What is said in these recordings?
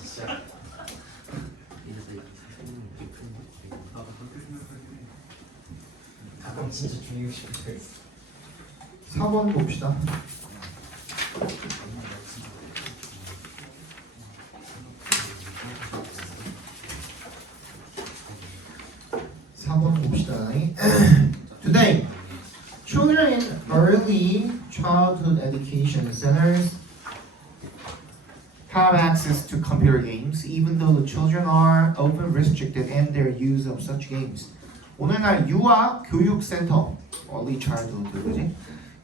진짜. 가끔 진짜 중요시 있어. 4번 봅시다. 4번 봅시다. Today, children in early childhood education centers have access to computer games, even though the children are often restricted in their use of such games. 오늘날 유아 교육센터, early childhood, 그지?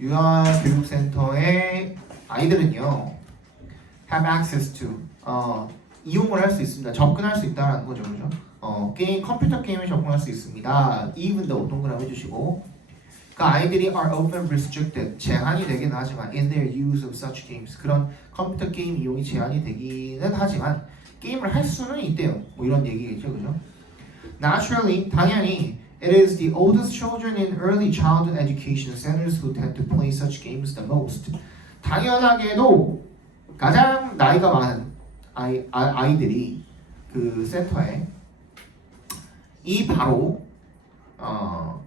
유아 교육센터의 아이들은요, have access to, 이용을 할 수 있습니다. 접근할 수 있다라는 거죠, 그죠? 컴퓨터 게임에 접근할 수 있습니다. even though 동그라미 해주시고, 그 아이들이 are often restricted, 제한이 되긴 하지만 in their use of such games, 그런 컴퓨터 게임 이용이 제한이 되기는 하지만 게임을 할 수는 있대요. 뭐 이런 얘기겠죠, 그죠? Naturally, 당연히 it is the oldest children in early childhood education centers who tend to play such games the most. 당연하게도 가장 나이가 많은 아이들이 그 센터에 이 바로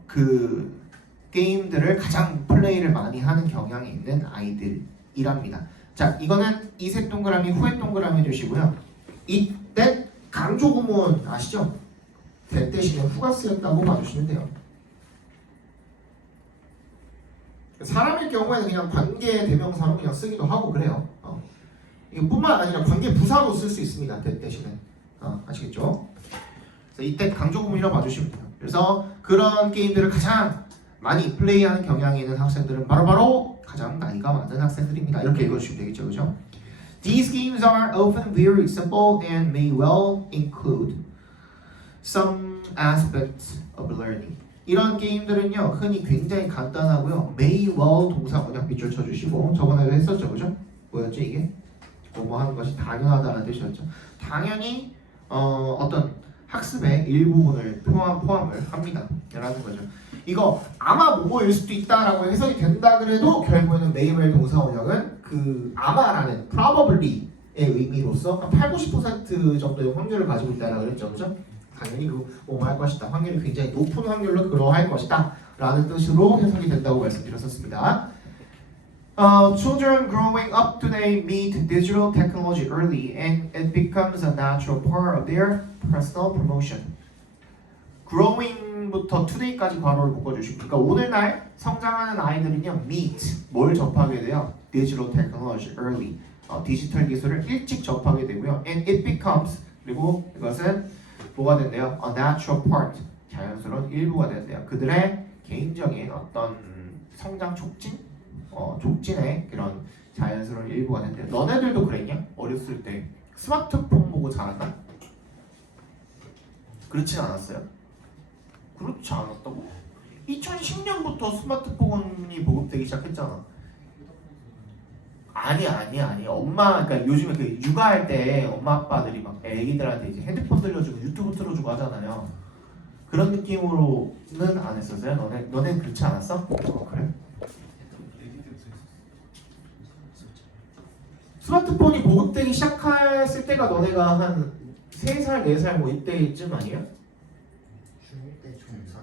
그 게임들을 가장 플레이를 많이 하는 경향이 있는 아이들이랍니다. 자, 이거는 이색 동그라미 후에 동그라미 해주시고요. 이때 강조 구문 아시죠? 대 대신에 후가 쓰였다고 봐주시면 돼요. 사람일 경우에는 그냥 관계 대명사로 그냥 쓰기도 하고 그래요. 이것뿐만 아니라 관계 부사로 쓸 수 있습니다. 대 대신에. 아시겠죠? 그래서 이때 강조 구문이라고 봐주시면 돼요. 그래서 그런 게임들을 가장 많이 플레이하는 경향이 있는 학생들은 바로 가장 나이가 많은 학생들입니다. 이렇게 읽어주시면 되겠죠, 그죠? These games are often very simple and may well include some aspects of learning. 이런 게임들은요, 흔히 굉장히 간단하고요. may well 동사 원형 밑줄 쳐주시고 저번에도 했었죠, 그죠? 뭐였지 이게? 뭐뭐 하는 것이 당연하다는 뜻이었죠. 당연히 어떤 학습의 일부분을 포함을 합니다. 라는 거죠. 이거 아마 뭐뭐일 수도 있다라고 해석이 된다 그래도 결국에는 may 동사 원형은 그 아마라는 probably의 의미로서 한 80~90% 정도의 확률을 가지고 있다라고 그랬죠, 그죠? 당연히 뭐뭐 할 것이다. 확률이 굉장히 높은 확률로 그러할 것이다 라는 뜻으로 해석이 된다고 말씀드렸었습니다. Children growing up today meet digital technology early and it becomes a natural part of their personal promotion. growing부터 today까지 괄호를 묶어주시고, 그러니까 오늘날 성장하는 아이들은요, meet, 뭘 접하게 돼요? digital technology early, 디지털 기술을 일찍 접하게 되고요. and it becomes, 그리고 이것은 뭐가 된대요? a natural part, 자연스러운 일부가 된대요. 그들의 개인적인 어떤 성장 촉진? 촉진의 그런 자연스러운 일부가 된대요. 너네들도 그랬냐? 어렸을 때 스마트폰 보고 자랐나? 그렇진 않았어요? 그렇지 않았다고? 2010년부터 스마트폰이 보급되기 시작했잖아. 아니. 엄마, 그러니까 요즘에 그 육아할 때 엄마 아빠들이 막 애기들한테 이제 핸드폰 들려주고 유튜브 틀어주고 하잖아요. 그런 느낌으로는 안 했었어요? 너네 그렇지 않았어? 그래? 스마트폰이 보급되기 시작했을 때가 너네가 한 3살, 4살 뭐 이때쯤 아니에요? 중1 때 중3.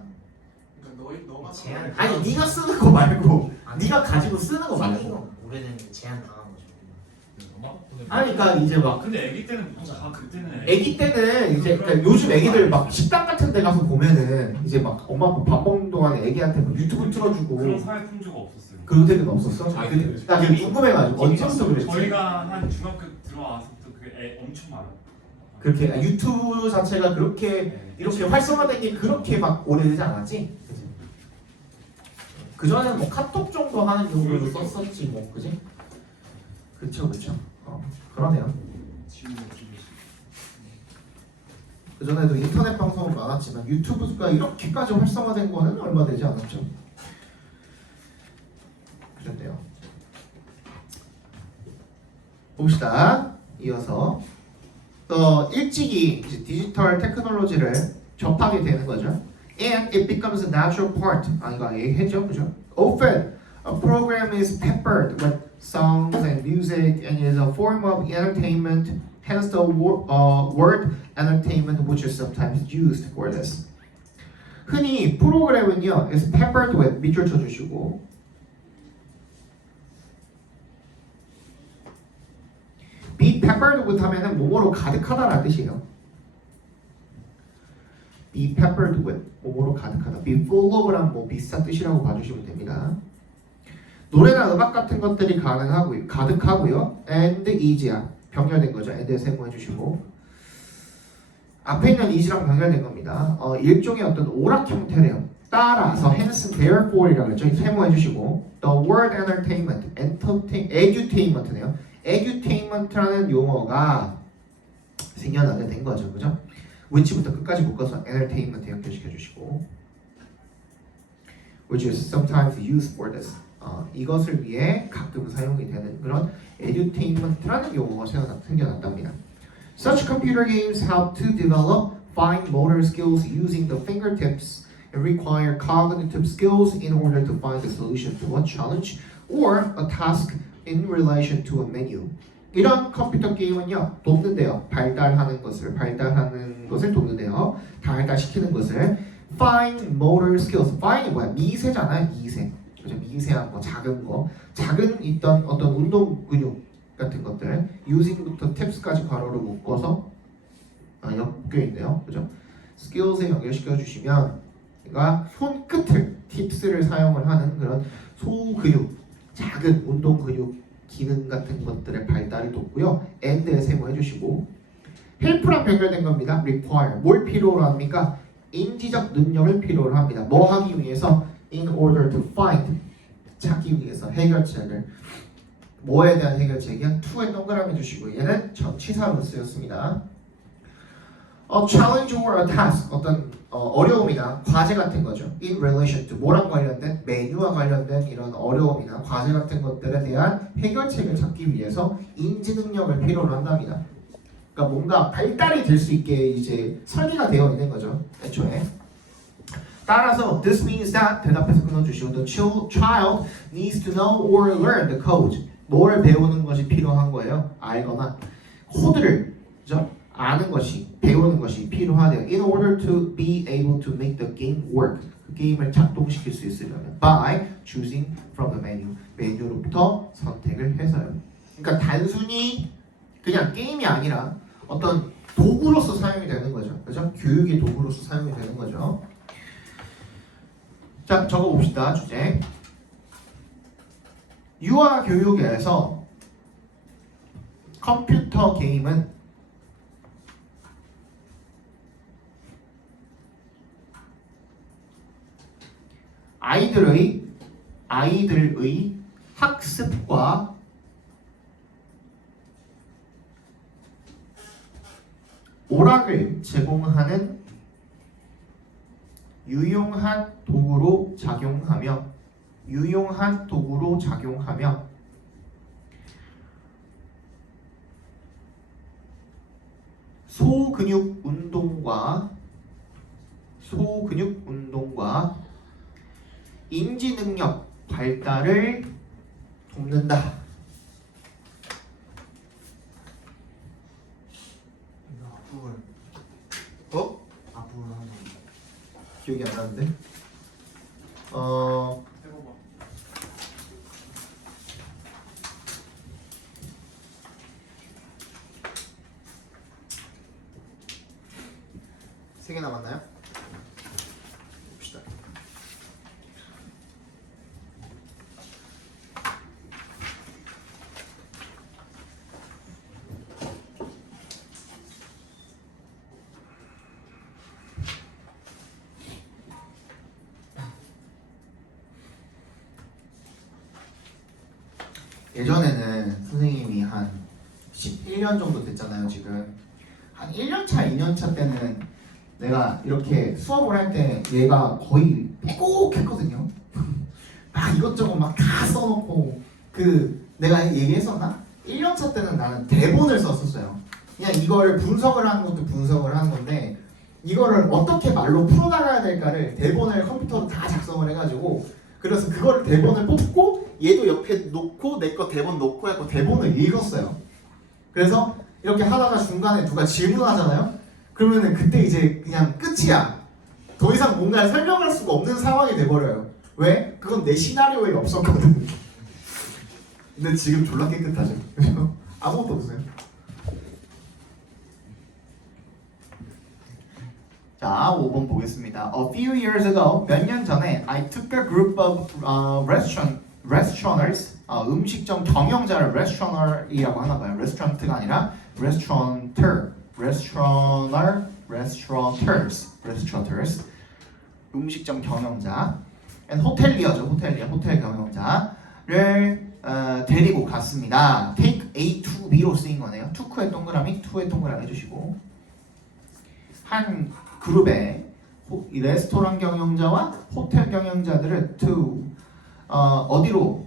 그러니까 너가 제한 아니 네가 쓰는 거 말고 네가 가지고 쓰는 거 말고. 생긴 오래된 제한 당한 거죠. 아니 그러니까 이제 막 근데 아기 때는 그때는 애기 때는 이제 그러니까 요즘 애기들 막 식당 같은 데 가서 보면은 이제 막 엄마 아빠 밥 먹는 동안에 애기한테 막 유튜브 틀어주고 그런 사회 풍조가 없었어요. 그런 때는 없었어? 나 그게 궁금해가지고 언제부터 그랬지? 저희가 한 중학교 들어와서부터 그게 엄청 많아. 그렇게 유튜브 자체가 그렇게 네. 이렇게 활성화된 게 그렇게 막 오래되지 않았지? 그 전에는 뭐 카톡 정도 하는 용도로 썼었지 뭐 그지? 그쵸 그러네요. 그 전에도 인터넷 방송은 많았지만 유튜브가 이렇게까지 활성화된 거는 얼마 되지 않았죠. 그런데요. 봅시다. 이어서 일찍이 이제 디지털 테크놀로지를 접하게 되는 거죠. And it becomes a natural part. 이거 얘기했죠, 그죠? Often a program is peppered with songs and music and is a form of entertainment. Hence the word entertainment which is sometimes used for this. 흔히 프로그램은요 is peppered with 밑줄 쳐주시고 be peppered with 하면은 뭐뭐로 가득하다라는 뜻이에요. be peppered with 뭐뭐로 가득하다. be full of란 뭐 비슷한 뜻이라고 봐주시면 됩니다. 노래나 음악 같은 것들이 가능하고요, 가득하고요. and is야 병렬된 거죠. and에 세모해 주시고 앞에 있는 is랑 병렬된 겁니다. 일종의 어떤 오락 형태래요. 따라서 hence therefore이라고 했죠. 세모해 주시고 the word entertainment, edutainment네요. edutainment라는 용어가 생겨나게 된 거죠, 그죠? which부터 끝까지 묶어서 entertainment 연결시켜 주시고 which is sometimes used for this. 이것을 위해 가끔 사용이 되는 그런 edutainment라는 용어가 생겨났답니다. Such computer games help to develop fine motor skills using the fingertips and require cognitive skills in order to find the solution to a challenge or a task in relation to a menu. 이런 컴퓨터 게임은요 돕는데요. 발달하는 것을 돕는데요. 발달시키는 것을 fine motor skills. fine이 뭐야? 미세잖아요. 미세. 그죠? 미세한 거, 작은 거, 작은 있던 어떤 운동 근육 같은 것들 using부터 tips까지 괄호로 묶어서 엮여 있네요. 그죠? skills에 연결시켜 주시면 얘가 손끝을 tips를 사용을 하는 그런 소근육, 작은 운동 근육 기능 같은 것들의 발달을 돕고요. and에 세모해 주시고 help랑 연결된 겁니다. require 뭘 필요로 합니까? 인지적 능력을 필요로 합니다. 뭐 하기 위해서? in order to find 찾기 위해서 해결책을 뭐에 대한 해결책이야? to에 동그라미 주시고 얘는 전치사로 쓰였습니다. A challenge or a task 어떤 어려움이나 과제 같은 거죠. In relation to 뭐랑 관련된 메뉴와 관련된 이런 어려움이나 과제 같은 것들에 대한 해결책을 찾기 위해서 인지 능력을 필요로 한답니다. 그러니까 뭔가 발달이 될 수 있게 이제 설계가 되어 있는 거죠. 애초에. 따라서 this means that 대답해서 끊어주시고 the child needs to know or learn the code. 뭘 배우는 것이 필요한 거예요. 알거나 코드를 그죠? 아는 것이 배우는 것이 필요하대요. In order to be able to make the game work. 그 게임을 작동시킬 수 있으려면 by choosing from the menu. 메뉴로부터 선택을 해서요. 그러니까 단순히 그냥 게임이 아니라 어떤 도구로서 사용이 되는 거죠. 그죠? 교육의 도구로서 사용이 되는 거죠. 자, 적어봅시다. 주제. 유아 교육에서 컴퓨터 게임은 아이들의 학습과 오락을 제공하는 유용한 도구로 작용하며 소근육 운동과 인지 능력 발달을 돕는다. 이거 앞부분 어? 앞부분 한번 기억이 안 나는데? 해봐봐. 세 개 남았나요? 봅시다. 예전에는 선생님이 한 11년 정도 됐잖아요. 지금 한 1년차, 2년차 때는 내가 이렇게 수업을 할 때 얘가 거의 빼곡했거든요. 막 이것저것 막 다 써놓고 내가 얘기했었나? 1년차 때는 나는 대본을 썼었어요. 그냥 이걸 분석을 하는 것도 분석을 하는 건데 이거를 어떻게 말로 풀어나가야 될까를 대본을 컴퓨터로 다 작성을 해가지고 그래서 그거를 대본을 뽑고 얘도 옆에 놓고 내 거 대본 놓고 해서 대본을 읽었어요. 그래서 이렇게 하다가 중간에 누가 질문하잖아요. 그러면은 그때 이제 그냥 끝이야. 더 이상 뭔가를 설명할 수가 없는 상황이 돼버려요. 왜? 그건 내 시나리오에 없었거든. 근데 지금 졸라 깨끗하죠. 아무것도 없어요. 자, 5번 보겠습니다. A few years ago, 몇 년 전에 I took a group of restaurateurs, 음식점 경영자를 restauranter이라고 하나 봐요. restaurant가 아니라 restaurateurs, 음식점 경영자, and 호텔리어죠, 호텔 경영자를 데리고 갔습니다. Take A to B로 쓰인 거네요. took의 동그라미, to의 동그라미 해주시고 한 그룹의 레스토랑 경영자와 호텔 경영자들을 to 어디로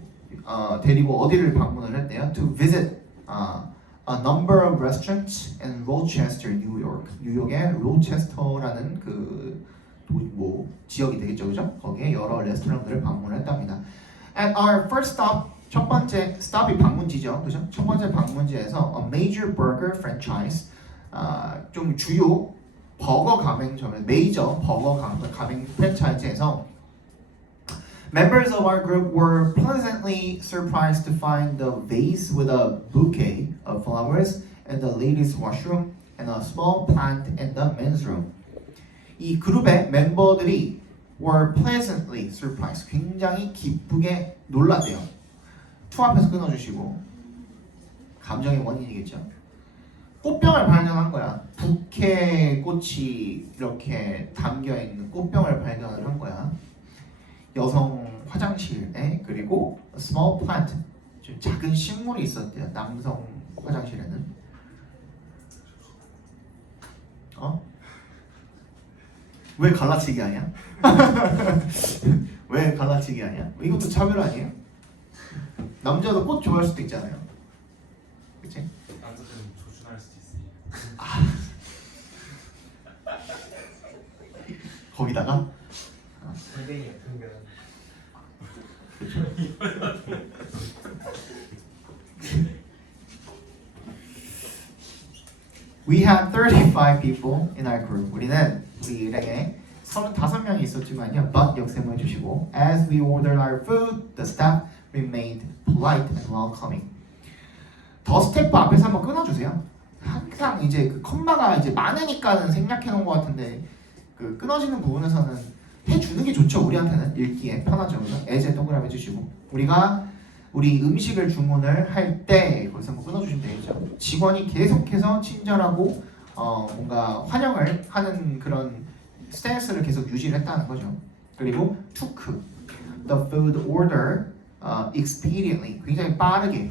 데리고 어디를 방문을 했대요? To visit a number of restaurants in Rochester, New York. 뉴욕의 로체스터라는 뭐 지역이 되겠죠, 그죠? 거기에 여러 레스토랑들을 방문을 했답니다. At our first stop, 첫 번째 스톱이 방문지죠, 그죠? 첫 번째 방문지에서 a major burger franchise, 좀 주요 버거 가맹점의 메이저 버거 가맹 프랜차이즈에서 members of our group were pleasantly surprised to find the vase with a bouquet of flowers in the ladies' washroom and a small plant in the men's room. 이 그룹의 멤버들이 were pleasantly surprised. 굉장히 기쁘게 놀랐대요. to 앞에서 끊어주시고 감정의 원인이겠죠. 꽃병을 발견한 거야. 부케 꽃이 이렇게 담겨있는 꽃병을 발견을 한 거야. 여성 화장실에 그리고 small plant, 좀 작은 식물이 있었대요. 남성 화장실에는. 왜 갈라치기 아니야? 왜 갈라치기 아니야? 이것도 차별 아니에요? 남자도 꽃 좋아할 수도 있잖아요. 그치? 남자들은 조준할 수도 있으니. 거기다가 상당히 약한 We had 35 people in our group. 우리 일행에 35명이 있었지만요. But 역세모 해주시고 As we ordered our food, the staff remained polite and welcoming. 더 스태프 앞에서 한번 끊어주세요. 항상 이제 그 컴마가 이제 많으니까는 생략해 놓은 것 같은데 그 끊어지는 부분에서는 해주는 게 좋죠. 우리한테는 읽기에 편하죠. 그래서 as에 동그라미 해주시고 우리 음식을 주문을 할 때 거기서 한번 끊어주시면 되겠죠. 직원이 계속해서 친절하고 뭔가 환영을 하는 그런 스탠스를 계속 유지를 했다는 거죠. 그리고 took the food order expediently, 굉장히 빠르게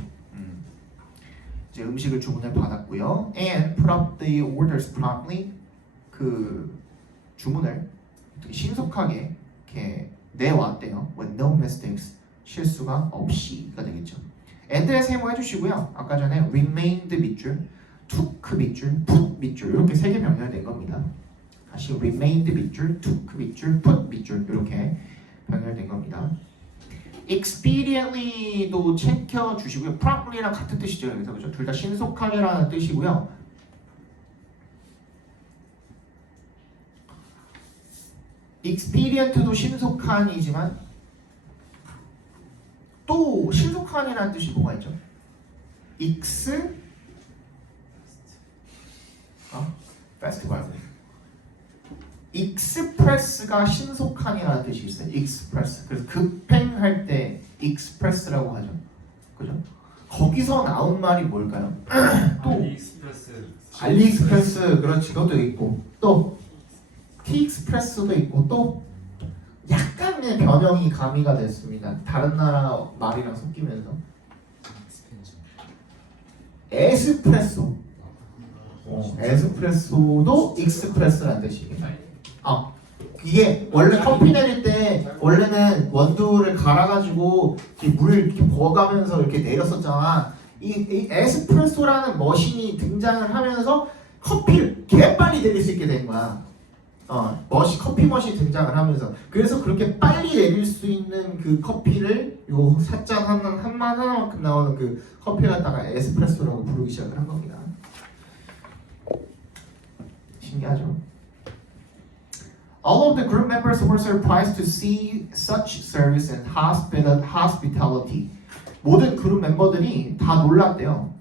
이제 음식을 주문을 받았고요. And put up the orders promptly, 그 주문을 되게 신속하게 이렇게 내왔대요. With no mistakes, 실수가 없이가 되겠죠. and에 세모 해주시고요. 아까 전에 remained 밑줄, took 밑줄, put 밑줄 이렇게 세 개 병렬된 겁니다. 다시 remained 밑줄, took 밑줄, put 밑줄 이렇게 병렬된 겁니다. expediently도 챙겨주시고요. promptly랑 같은 뜻이죠. 여기서 그죠? 둘 다 신속하게라는 뜻이고요. expedient도 신속한이지만 또 신속한이라는 뜻이 뭐가 있죠? fast 말고 익스프레스가 신속한이라는 뜻이 있어요. 익스프레스. 그래서 급행할 때 익스프레스라고 하죠. 그죠? 거기서 나온 말이 뭘까요? 또 알리익스프레스 그렇지. 그것도 있고 또 티익스프레스도 있고 또 약간의 변형이 가미가 됐습니다. 다른 나라 말이랑 섞이면서 에스프레소. 에스프레소도 익스프레스라는 뜻이에요. 이게 원래 커피 내릴 때 원래는 원두를 갈아가지고 이렇게 물 이렇게 부어가면서 이렇게 내렸었잖아. 이 에스프레소라는 머신이 등장을 하면서 커피를 개빨리 내릴 수 있게 된 거야. 커피 머신이 등장을 하면서 그래서 그렇게 빨리 내릴 수 있는 그 커피를 요 샷잔 하나만큼 나오는 그 커피 갖다가 에스프레소라고 부르기 시작을 한 겁니다. 신기하죠? All of the group members were surprised to see such service and hospitality. 모든 그룹 멤버들이 다 놀랐대요.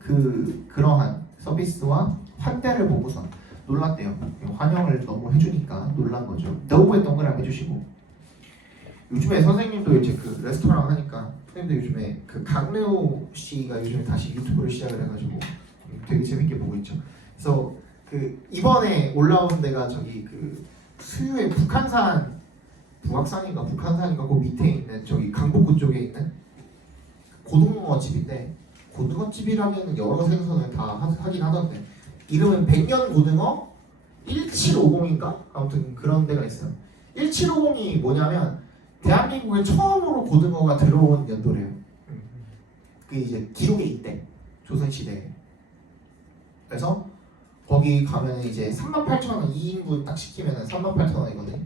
그러한 서비스와 환대를 보고서 놀랐대요. 환영을 너무 해주니까 놀란 거죠. 너무에 동그라미 해주시고. 요즘에 선생님도 이제 그 레스토랑 하니까 선생님도 요즘에 그 강래호 씨가 요즘에 다시 유튜브를 시작을 해가지고 되게 재밌게 보고 있죠. 그래서 그 이번에 올라온 데가 저기 그 수유의 북한산인가 그 밑에 있는 저기 강북구 쪽에 있는 고등어 집인데 고등어집이라기에는 여러 생선을 다 하긴 하던데 이름은 백년 고등어 1750인가? 아무튼 그런 데가 있어요. 1750이 뭐냐면 대한민국에 처음으로 고등어가 들어온 연도래요. 그게 이제 기록에 있대. 조선시대에. 그래서 거기 가면 이제 38,000원 2인분 딱 시키면은 38,000원이거든요.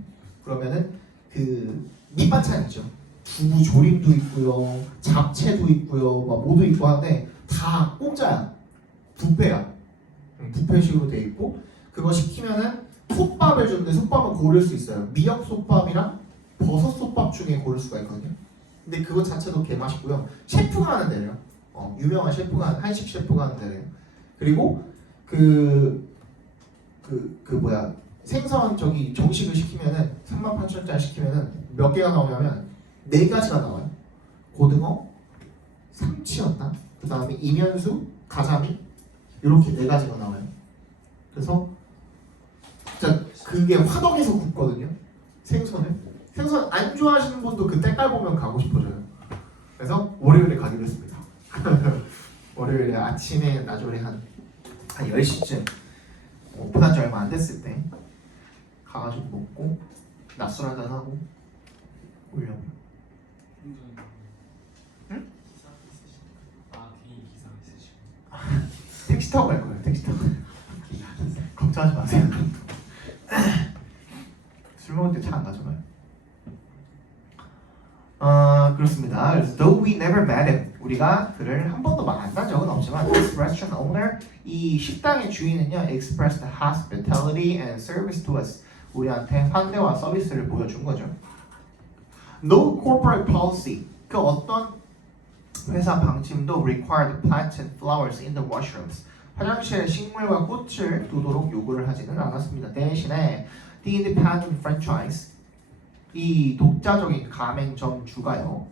그러면은 그 밑반찬 있죠. 두부 조림도 있고요, 잡채도 있고요, 막 뭐도 있고 하는데 다 공짜야. 뷔페야. 뷔페식으로 돼 있고 그거 시키면은 솥밥을 주는데 솥밥은 고를 수 있어요. 미역 솥밥이랑 버섯 솥밥 중에 고를 수가 있거든요. 근데 그거 자체도 개 맛있고요. 셰프가 하는 데래요. 유명한 셰프가 한식 셰프가 하는 데래요. 그리고 생선 저기 정식을 시키면은 38,000원짜리 시키면은 몇 개가 나오냐면 4가지가 나와요. 고등어, 삼치였나? 그 다음에 이면수, 가자미 이렇게 4가지가 나와요. 그래서 진짜 그게 화덕에서 굽거든요. 생선 안 좋아하시는 분도 그 때깔 보면 가고 싶어져요. 그래서 월요일에 가기로 했습니다. 월요일에 아침에 나절에 한 10시쯤 오픈한 지 얼마 안 됐을 때 가가지고 먹고 낮술 한잔 하고 오려고. 응? 개인 기사 있으시고. 택시 타고 갈 거예요. 택시 타고. 걱정하지 마세요. 술 먹을 때 차 안 가져가요. 그렇습니다. 그래서 though we never met him, 우리가 그를 한 번도 만난 적은 없지만 this restaurant owner, 이 식당의 주인은요 expressed hospitality and service to us, 우리한테 환대와 서비스를 보여준 거죠. No corporate policy, 그 어떤 회사 방침도 required plants and flowers in the washrooms, 화장실에 식물과 꽃을 두도록 요구를 하지는 않았습니다. 대신에 the independent franchise, 이 독자적인 가맹점주가요.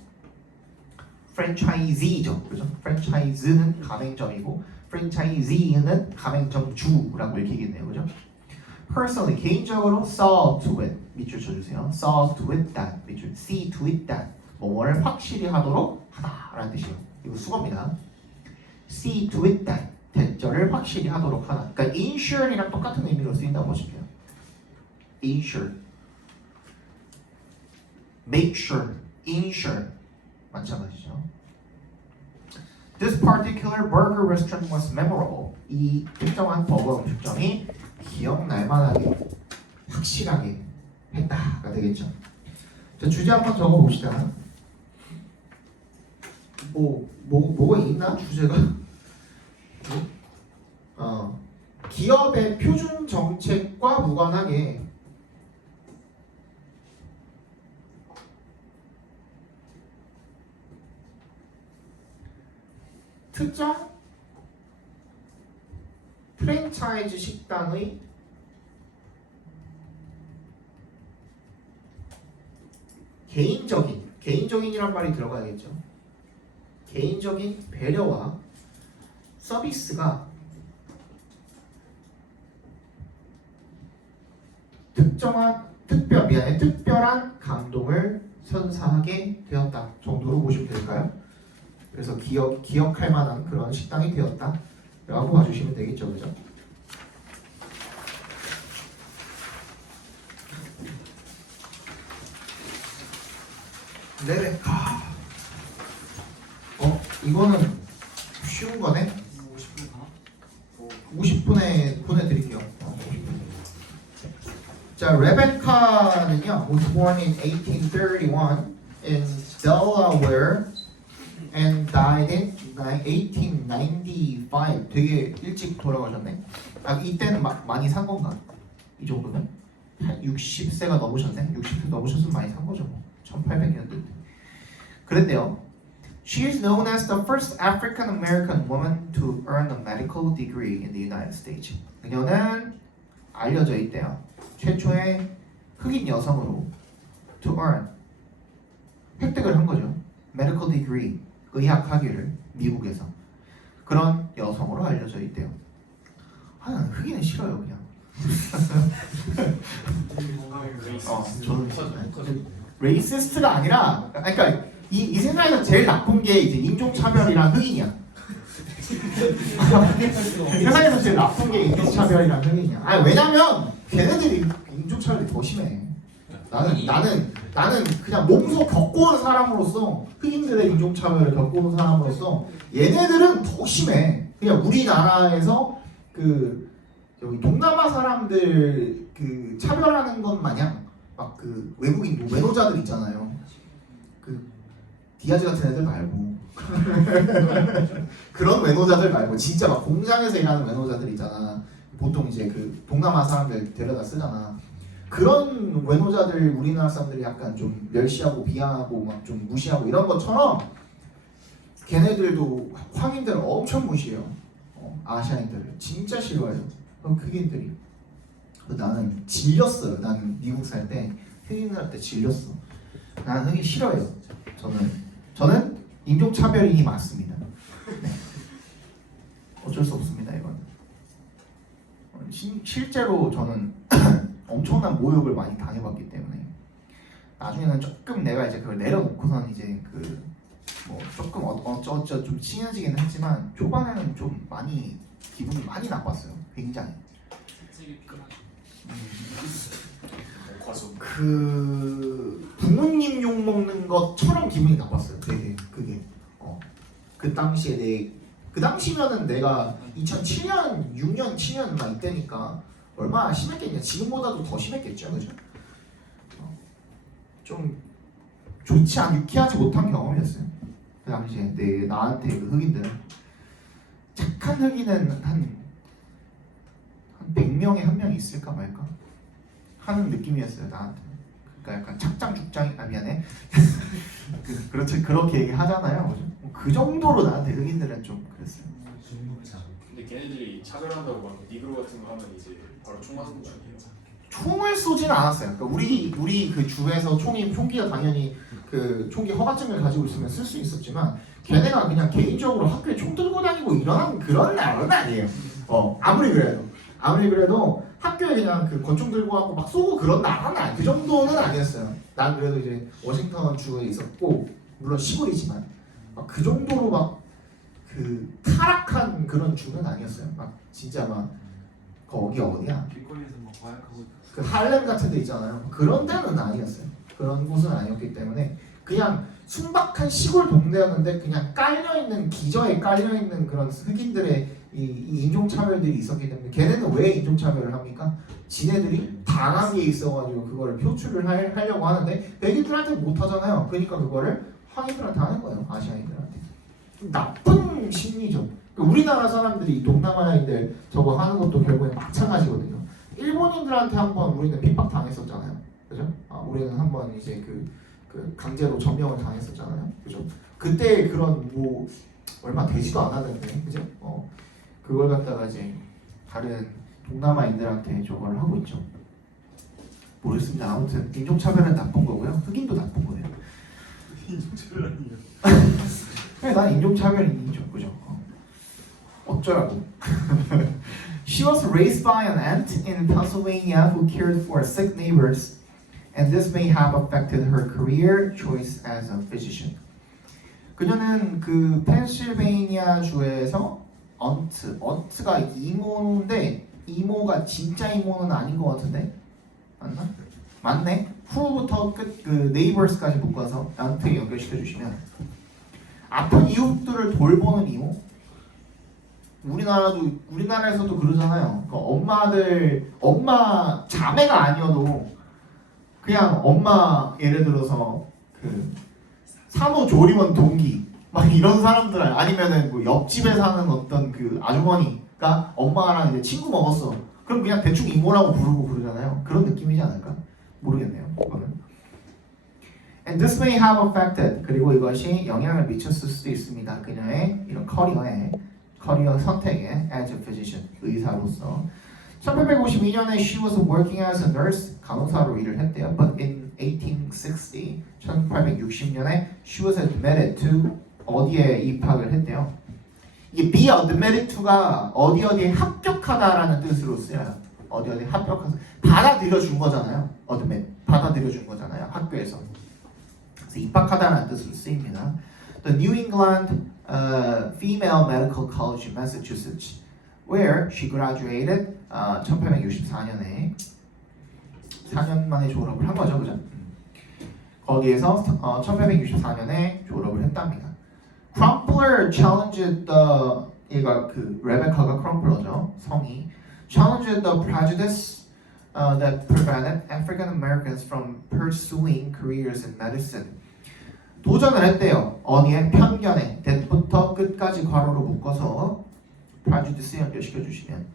프랜차이즈죠, 그죠? 프랜차이즈는 가맹점이고 프랜차이즈는 가맹점주라고 읽히겠네요, 그죠? Personally, 개인적으로 saw to it, 밑줄 쳐주세요. saw to it that, 밑줄, see to it that, 뭐뭐를 확실히 하도록 하다라는 뜻이에요. 이거 수거입니다. see to it that, 대절을 확실히 하도록 하다. 그러니까 insure이랑 똑같은 의미로 쓰인다고 보시면 돼요. insure, make sure, insure 마찬가지죠. This particular burger restaurant was memorable. 이 특정한 버거 음식점이 기억날 만하게 확실하게 했다가 되겠죠. 자, 주제 한번 적어봅시다. 뭐가 있나 주제가? 기업의 표준 정책과 무관하게 특정 프랜차이즈 식당의 개인적인이란 말이 들어가야겠죠. 개인적인 배려와 서비스가 특별한 감동을 선사하게 되었다 정도로 보시면 될까요? 그래서 기억할 만한 그런 식당이 되었다 라고 봐주시면 되겠죠, 그죠? 네. 이거는 쉬운 거네. 50분 가? 50분에 보내드릴게요. 자, 레베카는요, was born in 1831 in Delaware and died in 1895. 되게 일찍 돌아가셨네. 아, 이때는 많이 산 건가? 이 정도면? 60세가 넘으셨네. 60세 넘으셨으면 많이 산 거죠. 뭐. 1800년대. 그런데요. She is known as the first African American woman to earn a medical degree in the United States. 그녀는 알려져 있대요. 최초의 흑인 여성으로 to earn 획득을 한 거죠. medical degree 의학 학위를 미국에서 그런 여성으로 알려져 있대요. 아, 난 흑인은 싫어요 그냥. 저는 레이시스트가 아니라, 그러니까 이 세상에서 제일 나쁜 게 이제 인종차별이랑 흑인이야. 세상에서 제일 나쁜 게 인종차별이랑 흑인이야. 아, 왜냐면 걔네들이 인종차별이 더 심해. 나는 그냥 몸소 겪어온 사람으로서, 흑인들의 인종차별을 겪어온 사람으로서 얘네들은 더 심해. 그냥 우리나라에서 그 여기 동남아 사람들 그 차별하는 것 마냥 막 그 외국인 외노자들 있잖아요. 그 디아즈 같은 애들 말고 그런 외노자들 말고 진짜 막 공장에서 일하는 외노자들 있잖아. 보통 이제 그 동남아 사람들 데려다 쓰잖아. 그런 외노자들 우리나라 사람들이 약간 좀 멸시하고 비하하고 막 좀 무시하고 이런 것처럼 걔네들도 황인들을 엄청 무시해요. 아시아인들을 진짜 싫어해요. 흑인들이. 나는 질렸어요. 나는 미국 살 때 흑인들한테 질렸어. 나는 흑인 싫어해요. 저는 인종차별이 맞습니다. 네. 어쩔 수 없습니다. 이건 실제로 저는 엄청난 모욕을 많이 당해봤기 때문에 나중에는 조금 내가 이제 그걸 내려놓고선 이제 그 뭐 조금 어쩌 좀 친해지긴 했지만 초반에는 좀 많이 기분이 많이 나빴어요. 굉장히. 그 부모님 욕 먹는 것처럼 기분이 나빴어요. 되게 그게 그 당시에 그 당시면은 내가 2007년, 6년, 7년 막 이때니까 얼마나 심했겠냐. 지금보다도 더 심했겠죠, 그죠? 좀 좋지 않, 유쾌하지 못한 경험이었어요. 그 당시에 나한테 그 흑인들은 착한 흑인은 한 100명에 한 명 있을까 말까 하는 느낌이었어요 나한테. 그러니까 약간 착장 죽장 미안해. 그렇죠, 그렇게 얘기하잖아요. 그죠? 그 정도로 나한테 흑인들은 좀 그랬어요. 근데 걔네들이 차별한다고 막 니그로 같은 거 하면 이제 바로 총 맞는 거 아니에요? 총을 쏘진 않았어요. 그러니까 우리 그 주에서 총기가 당연히 그 총기 허가증을 가지고 있으면 쓸 수 있었지만 걔네가 그냥 개인적으로 학교에 총 들고 다니고 이런 그런 나라는 아니에요. 아무리 그래도 학교에 그냥 그 권총 들고 가고 막 쏘고 그런 나라는 아니. 그 정도는 아니었어요. 난 그래도 이제 워싱턴 주에 있었고 물론 시골이지만 막 그 정도로 막 그 타락한 그런 주는 아니었어요. 막 진짜 막 거기 어디야? 길거리에서 막 마약하고 그 할렘 같은 데 있잖아요. 그런 데는 아니었어요. 그런 곳은 아니었기 때문에 그냥 순박한 시골 동네였는데 그냥 깔려있는 기저에 깔려있는 그런 흑인들의 이 인종차별들이 있었기 때문에 걔네는 왜 인종차별을 합니까? 지네들이 당한 게 있어가지고 그거를 표출을 하려고 하는데 백인들한테 못하잖아요. 그러니까 그거를 황인들한테 하는 거예요. 아시아인들한테. 나쁜 심리죠. 우리나라 사람들이 동남아인들 저거 하는 것도 결국엔 마찬가지거든요. 일본인들한테 한번 우리는 핍박 당했었잖아요. 그죠? 우리는 한번 이제 그 강제로 점령을 당했었잖아요. 그죠? 그때 그런 뭐 얼마 되지도 않았는데, 그죠? 그걸 갖다가 이제 다른 동남아인들한테 저걸 하고 있죠. 모르겠습니다. 아무튼 인종차별은 나쁜 거고요. 흑인도 나쁜 거예요. 인종차별 아니에요. 난 인종차별이죠, 그죠? 어쩌라고? She was raised by an aunt in Pennsylvania who cared for sick neighbors, and this may have affected her career choice as a physician. 그녀는 그 펜실베이니아 주에서 언트가 이모인데 이모가 진짜 이모는 아닌 것 같은데 맞나? 맞네. 후부터 끝 그 네이버스까지 묶어서 나한테 연결시켜 주시면 아픈 이웃들을 돌보는 이모. 우리나라에서도 그러잖아요. 엄마 자매가 아니어도 그냥 엄마 예를 들어서 그 산후조리원 동기 막 이런 사람들 아니면은 뭐 옆집에 사는 어떤 그 아주머니가 엄마랑 이제 친구 먹었어. 그럼 그냥 대충 이모라고 부르고 그러잖아요. 그런 느낌이지 않을까? 모르겠네요. 그거는. And this may have affected. 그리고 이것이 영향을 미쳤을 수도 있습니다. 그녀의 이런 커리어 선택에 as a physician, 의사로서. 1852년에 she was working as a nurse, 간호사로 일을 했대요. But in 1860, 1860년에 she was admitted to 어디에 입학을 했대요. 이게 be admitted to가 어디에 합격하다라는 뜻으로 쓰여요. 어디에 합격해서 받아들여 준 거잖아요. admit, 받아들여 준 거잖아요. 학교에서. 그래서 입학하다라는 뜻으로 쓰입니다. The New England Female Medical College in Massachusetts, where she graduated 1864년에 4년 만에 졸업을 한 거죠, 그죠? 거기에서 1864년에 졸업을 했답니다. Crumpler challenged the 얘가 그 레베카가 크럼플러죠, 성이 challenged the prejudice that prevented African Americans from pursuing careers in medicine. 도전을 했대요. 어디에? 편견에. that부터 끝까지 괄호로 묶어서 prejudice 연결시켜 주시면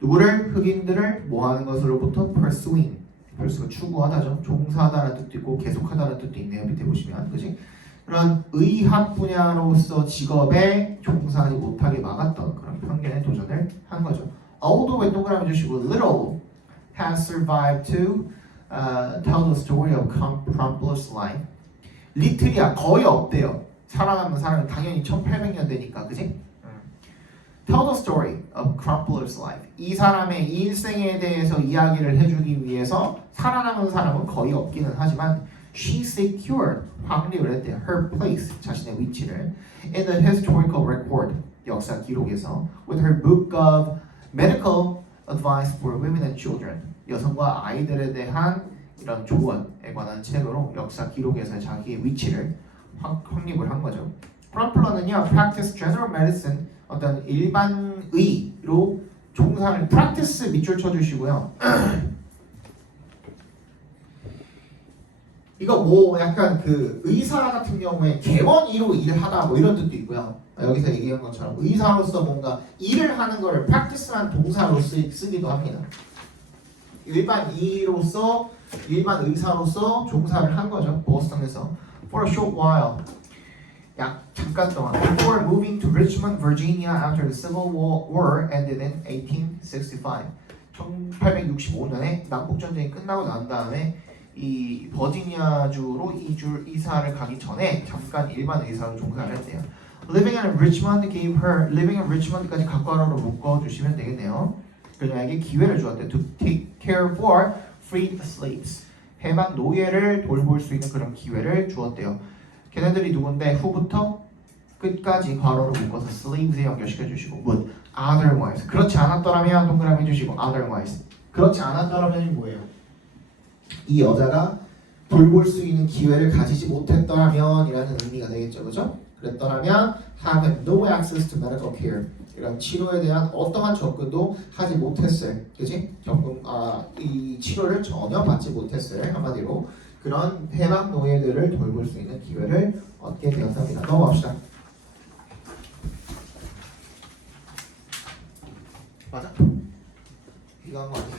누구를? 흑인들을 뭐하는 것으로부터 pursuing. pursue가 추구하다죠. 종사하다는 뜻도 있고 계속하다는 뜻도 있네요. 밑에 보시면 그지? 그런 의학 분야로서 직업에 종사하지 못하게 막았던 그런 편견에 도전을 한 거죠. Although 왜 동그라미 주시고 little has survived to tell the story of Crumpler's life. 리틀이야 거의 없대요. 살아남는 사람은 당연히 1800년대니까 그지? Tell the story of Crumpler's life. 이 사람의 일생에 대해서 이야기를 해주기 위해서 살아남은 사람은 거의 없기는 하지만 she secured 확립을 했대요. her place 자신의 위치를 in the historical record 역사 기록에서 with her book of medical advice for women and children 여성과 아이들에 대한 이런 조언에 관한 책으로 역사 기록에서 자기의 위치를 확립을 한 거죠. 크럼플러는요, practice general medicine 어떤 일반 의로 종사를 practice 밑줄 쳐주시고요. 이거 뭐 약간 그 의사 같은 경우에 개원의로 일하다 뭐 이런 뜻도 있고요. 여기서 얘기한 것처럼 의사로서 뭔가 일을 하는 걸 practice란 동사로 쓰기도 합니다. 일반 의로서 일반 의사로서 종사를 한 거죠. 보스턴에서 for a short while 약 잠깐 동안 before moving to Richmond, Virginia after the Civil War ended in 1865 1865년에 남북전쟁이 끝나고 난 다음에 이 버지니아주로 이사를 가기 전에 잠깐 일반 의사로 종사를 했대요. Living in Richmond gave her living in Richmond까지 각괄호로 묶어주시면 되겠네요. 그녀에게 기회를 주었대. To take care for freed slaves. 해방 노예를 돌볼 수 있는 그런 기회를 주었대요. 걔네들이 누군데 후부터 끝까지 괄호로 묶어서 slaves에 연결시켜 주시고 would otherwise 그렇지 않았더라면 동그라미 해주시고 otherwise 그렇지 않았더라면이 뭐예요? 이 여자가 돌볼 수 있는 기회를 가지지 못했더라면 이라는 의미가 되겠죠, 그죠? 그랬더라면 have no access to medical care 이런 치료에 대한 어떠한 접근도 하지 못했을, 그지? 이 치료를 전혀 받지 못했을 한마디로 그런 해방 노예들을 돌볼 수 있는 기회를 얻게 되었답니다. 넘어갑시다. 맞아? 이거 한 거 아니야?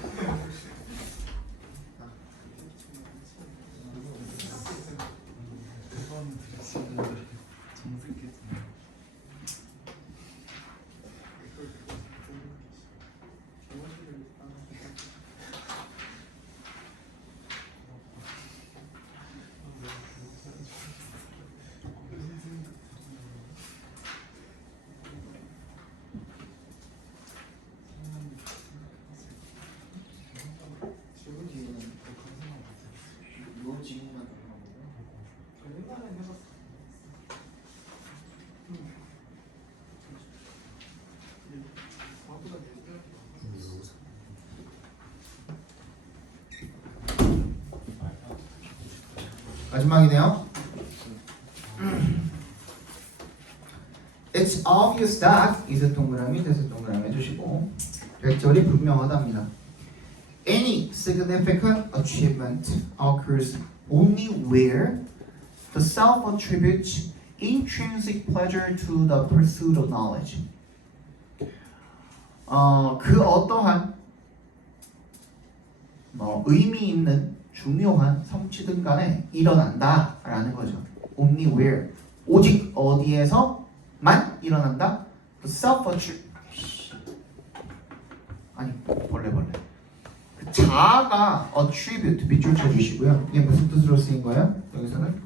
마지막이네요. It's obvious that 이세 동그라미 대세 동그라미 해주시고 백절이 분명하답니다. Any significant achievement occurs only where the self attributes intrinsic pleasure to the pursuit of knowledge. 그 어떠한 의미 있는 중요한 성취든 간에 일어난다라는 거죠. Only where 오직 어디에서만 일어난다. The self 아니 벌레 그 자아가 attribute 밑줄 쳐주시고요. 이게 무슨 뜻으로 쓰인 거예요? 여기서는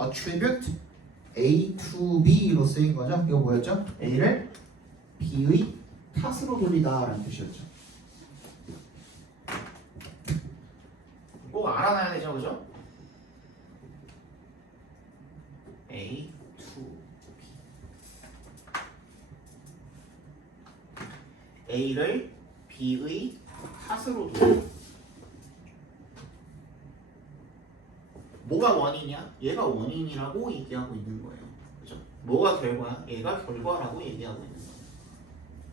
attribute A to B로 쓰인 거죠. 이거 뭐였죠? A를 B의 탓으로 돌리다라는 뜻이었죠. 꼭 알아놔야 되죠, 그죠? A to B. A를 B의 탓으로 돌려. 뭐가 원인이야? 얘가 원인이라고 얘기하고 있는 거예요. 그죠? 뭐가 결과야? 얘가 결과라고 얘기하고 있는 거예요.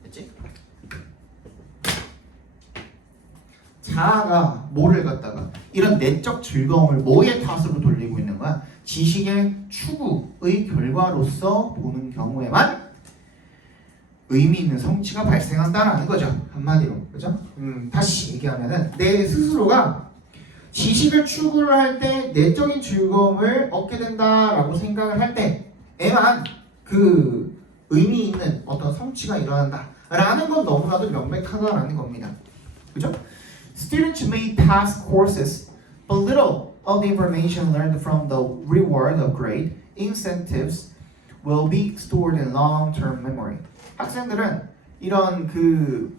됐지? 자아가 뭐를 갖다가 이런 내적 즐거움을 뭐의 탓으로 돌리고 있는 거야? 지식의 추구의 결과로서 보는 경우에만 의미 있는 성취가 발생한다라는 거죠. 한마디로. 그죠? 다시 얘기하면은 내 스스로가 지식을 추구를 할 때 내적인 즐거움을 얻게 된다라고 생각을 할 때에만 그 의미 있는 어떤 성취가 일어난다라는 건 너무나도 명백하다라는 겁니다. 그죠? Students may pass courses, but little of the information learned from the reward of grade incentives will be stored in long-term memory. 학생들은 이런 그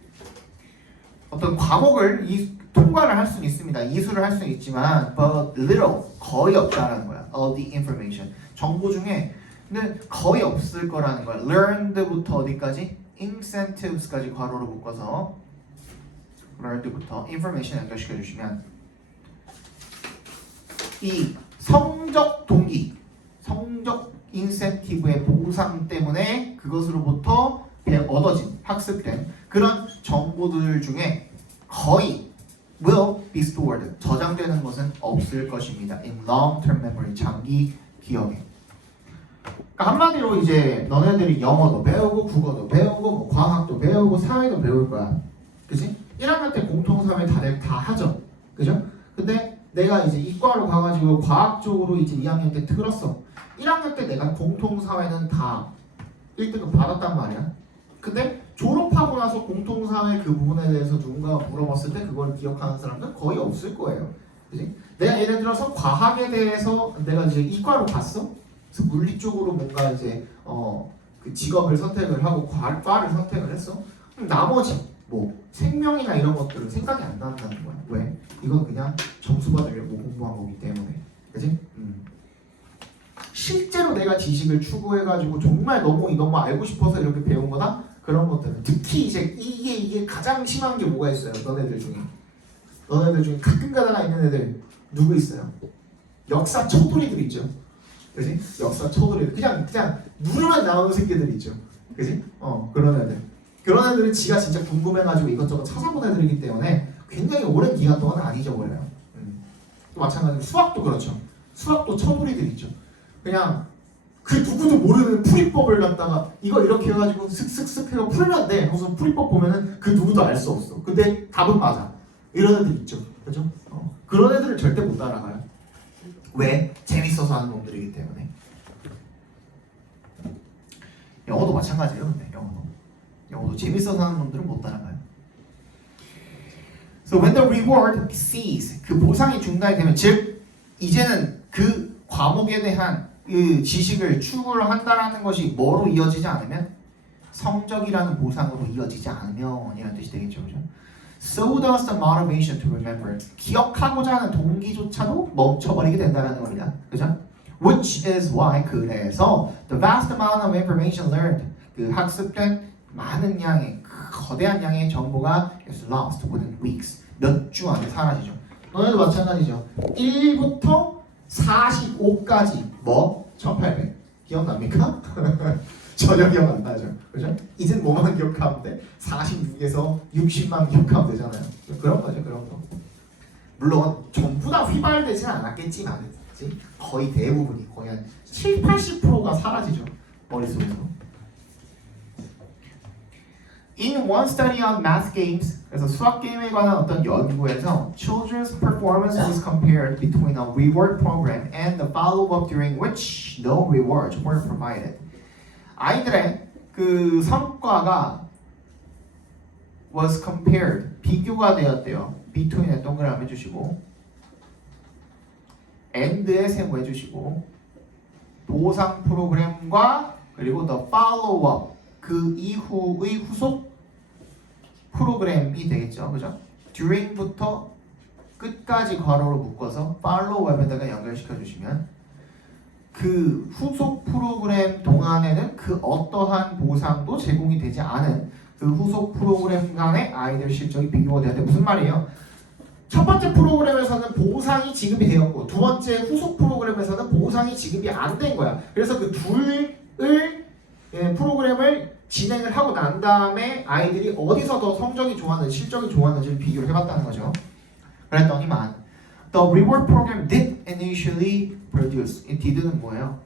어떤 과목을 통과를 할 수는 있습니다. 이수를 할 수는 있지만 but little, 거의 없다라는 거야. of the information. 정보 중에 근데 거의 없을 거라는 거야. learned부터 어디까지? incentives까지 괄호로 묶어서 learned부터 information 연결시켜 주시면 이 성적 동기, 성적 인센티브의 보상 때문에 그것으로부터 얻어진, 학습된 그런 정보들 중에 거의 will be stored, 저장되는 것은 없을 것입니다. in long-term memory, 장기 기억에. 그러니까 한마디로 이제 너네들이 영어도 배우고 국어도 배우고 뭐 과학도 배우고 사회도 배울 거야. 그치? 1학년 때 공통사회 다들 다 하죠. 그죠? 근데 내가 이제 이과로 가가지고 과학 쪽으로 이제 2학년 때 틀었어. 1학년 때 내가 공통사회는 다 1등급 받았단 말이야. 근데 졸업하고 나서 공통사회 그 부분에 대해서 누군가가 물어봤을 때 그걸 기억하는 사람은 거의 없을 거예요. 그치? 내가 예를 들어서 과학에 대해서 내가 이제 이과로 갔어. 그래서 물리 쪽으로 뭔가 이제 그 직업을 선택을 하고 과를 선택을 했어. 그럼 나머지 뭐 생명이나 이런 것들은 생각이 안 난다는 거야. 왜? 이건 그냥 점수 받으려고 공부한 거기 때문에. 그치? 실제로 내가 지식을 추구해가지고 정말 너무 이거 뭐 알고 싶어서 이렇게 배운 거다? 그런 것들은 특히 이제 이게 가장 심한 게 뭐가 있어요? 너네들 중에 가끔 가다가 있는 애들 누구 있어요? 역사 초돌이들 있죠. 그지? 역사 초돌이들 그냥 누르면 나오는 새끼들 있죠. 그지? 그런 애들은 지가 진짜 궁금해가지고 이것저것 찾아본 애들이기 때문에 굉장히 오랜 기간 동안 안 잊어버려요. 또 마찬가지로 수학도 그렇죠. 수학도 초돌이들 있죠. 그냥 그 누구도 모르는 풀이법을 갖다가 이거 이렇게 해가지고 슥슥슥 해서 풀면 돼. 그래서 풀이법 보면은 그 누구도 알 수 없어. 근데 답은 맞아. 이런 애들 있죠. 그죠? 그런 애들을 절대 못 따라가요. 왜? 재밌어서 하는 놈들이기 때문에. 영어도 마찬가지예요. 근데 영어도 재밌어서 하는 놈들은 못 따라가요. So when the reward ceases, 그 보상이 중단이 되면 즉 이제는 그 과목에 대한 그 지식을 추구를 한다라는 것이 뭐로 이어지지 않으면 성적이라는 보상으로 이어지지 않으면 이라는 뜻이 되겠죠. 그죠? So does the motivation to remember. 기억하고자 하는 동기조차도 멈춰버리게 된다는 겁니다. 그죠? Which is why 그래서 the vast amount of information learned 그 학습된 많은 양의 거대한 양의 정보가 is lost within weeks 몇 주 안에 사라지죠. 너네도 마찬가지죠. 1부터 45까지 뭐? 1800 기억납니까? 전혀 기억 안 나죠. 그죠? 이젠 뭐만 기억하면 돼? 46에서 60만 기억하면 되잖아요. 그런 거죠, 그런 거. 물론 전부 다 휘발되지는 않았겠지만 거의 대부분이 거의 한 7, 80%가 사라지죠. 머릿속에서. In one study on math games, 그래서 수학 게임에 관한 어떤 연구에서 children's performance was compared between a reward program and the follow-up during which no rewards were provided. 아이들의 그 성과가 was compared, 비교가 되었대요. between에 동그라미 해주시고 and에 세모해주시고 보상 프로그램과 그리고 the follow-up 그 이후의 후속 프로그램이 되겠죠. 그죠? during부터 끝까지 괄호로 묶어서 follow-up에다가 연결시켜 주시면 그 후속 프로그램 동안에는 그 어떠한 보상도 제공이 되지 않은 그 후속 프로그램 간의 아이들 실적이 비교가 되는데 무슨 말이에요? 첫 번째 프로그램에서는 보상이 지급이 되었고 두 번째 후속 프로그램에서는 보상이 지급이 안 된 거야. 그래서 그 둘을 프로그램을 진행을 하고 난 다음에 아이들이 어디서 더 성적이 좋았는지 실적이 좋았는지를 비교를 해봤다는 거죠. 그랬더니만 The reward program did initially produce. 이 did는 뭐예요?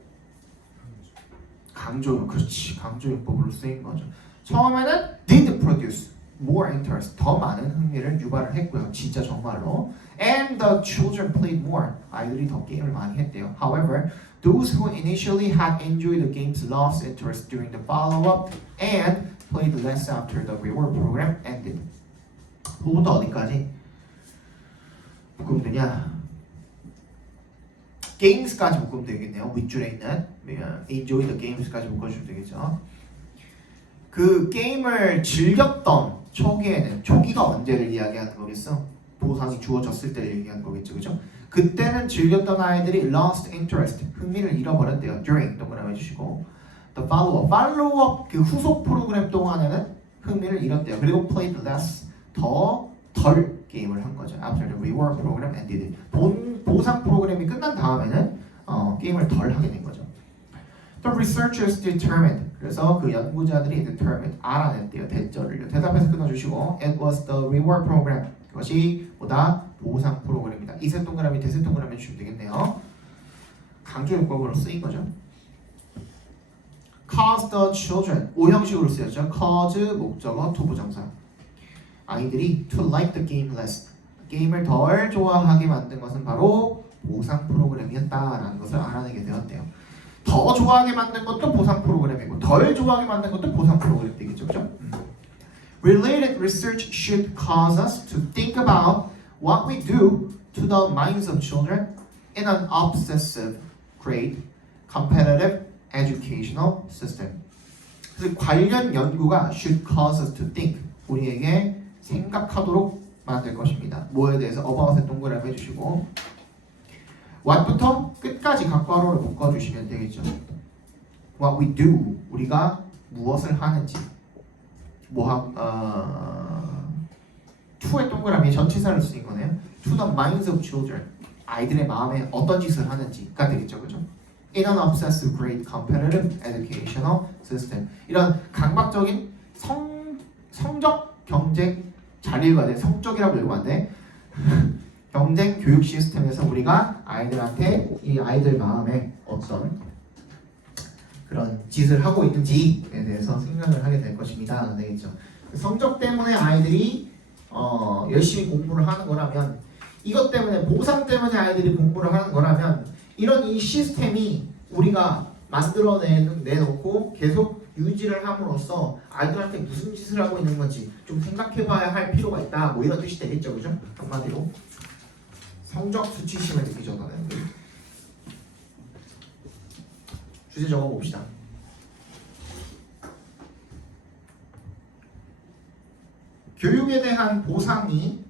강조, 그렇지. 강조용법으로 쓰인 거죠. 처음에는 did produce more interest, 더 많은 흥미를 유발을 했고요. 진짜 정말로. And the children played more. 아이들이 더 게임을 많이 했대요. However, those who initially had enjoyed the games lost interest during the follow-up and played less after the reward program ended. 후부터 어디까지? 묶으면 되냐? games까지 묶으면 되겠네요. 윗줄에 있는 enjoy the games까지 묶어주면 되겠죠. 그 게임을 즐겼던 초기에는 초기가 언제를 이야기하는 거겠어? 보상이 주어졌을 때를 얘기하는 거겠죠, 그죠? 그때는 즐겼던 아이들이 lost interest, 흥미를 잃어버렸대요. during 동그라미 해주시고 the follow-up 그 후속 프로그램 동안에는 흥미를 잃었대요. 그리고 played less, 덜 게임을 한 거죠. After the reward program ended. 보상 프로그램이 끝난 다음에는 게임을 덜 하게 된 거죠. The researchers determined. 그래서 그 연구자들이 determined, 알아냈대요. 대절을요. 대답해서 끊어주시고 it was the reward program. 그것이 보다 보상 프로그램이다. 이세 동그라미, 대세 동그라미 주시면 되겠네요. 강조용법으로 쓰인 거죠. Cause the children. 오형식으로 쓰였죠. cause 목적어 to 부정사. 아이들이 to like the game less. 게임을 덜 좋아하게 만든 것은 바로 보상 프로그램이었다라는 것을 알아내게 되었대요. 더 좋아하게 만든 것도 보상 프로그램이고 덜 좋아하게 만든 것도 보상 프로그램 되겠죠, 그렇죠? Related research should cause us to think about what we do to the minds of children in an obsessive, great, competitive educational system. 그래서 관련 연구가 should cause us to think, 우리에게 생각하도록 만들 것입니다. 뭐에 대해서 about에 동그라미 해주시고 what부터 끝까지 각 괄호를 묶어주시면 되겠죠. What we do, 우리가 무엇을 하는지. to의 동그라미 전치사를 쓰인 거네요. To the minds of children, 아이들의 마음에 어떤 짓을 하는지가 되겠죠, 그죠? In an obsessive, great, competitive educational system. 이런 강박적인 성적 경쟁 잘 읽어야 돼. 성적이라고 읽으면 안 돼. 경쟁 교육 시스템에서 우리가 아이들한테 이 아이들 마음에 어떤 그런 짓을 하고 있는지에 대해서 생각을 하게 될 것입니다. 되겠죠. 성적 때문에 아이들이 열심히 공부를 하는 거라면, 이것 때문에 보상 때문에 아이들이 공부를 하는 거라면, 이런 이 시스템이 우리가 내놓고 계속 유지를 함으로써 아이들한테 무슨 짓을 하고 있는 건지 좀 생각해봐야 할 필요가 있다. 뭐 이런 뜻이 되겠죠, 그죠? 한마디로 성적 수치심을 느끼죠, 너는. 주제 적어봅시다. 교육에 대한 보상이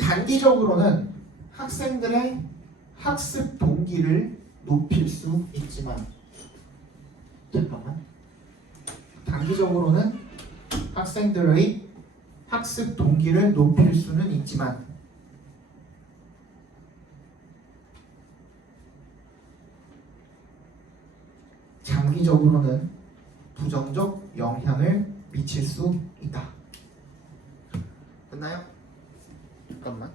단기적으로는 학생들의 학습 동기를 높일 수 있지만, 단기적으로는 학생들의 학습 동기를 높일 수는 있지만 장기적으로는 부정적 영향을 미칠 수 있다. 끝나요? 잠깐만.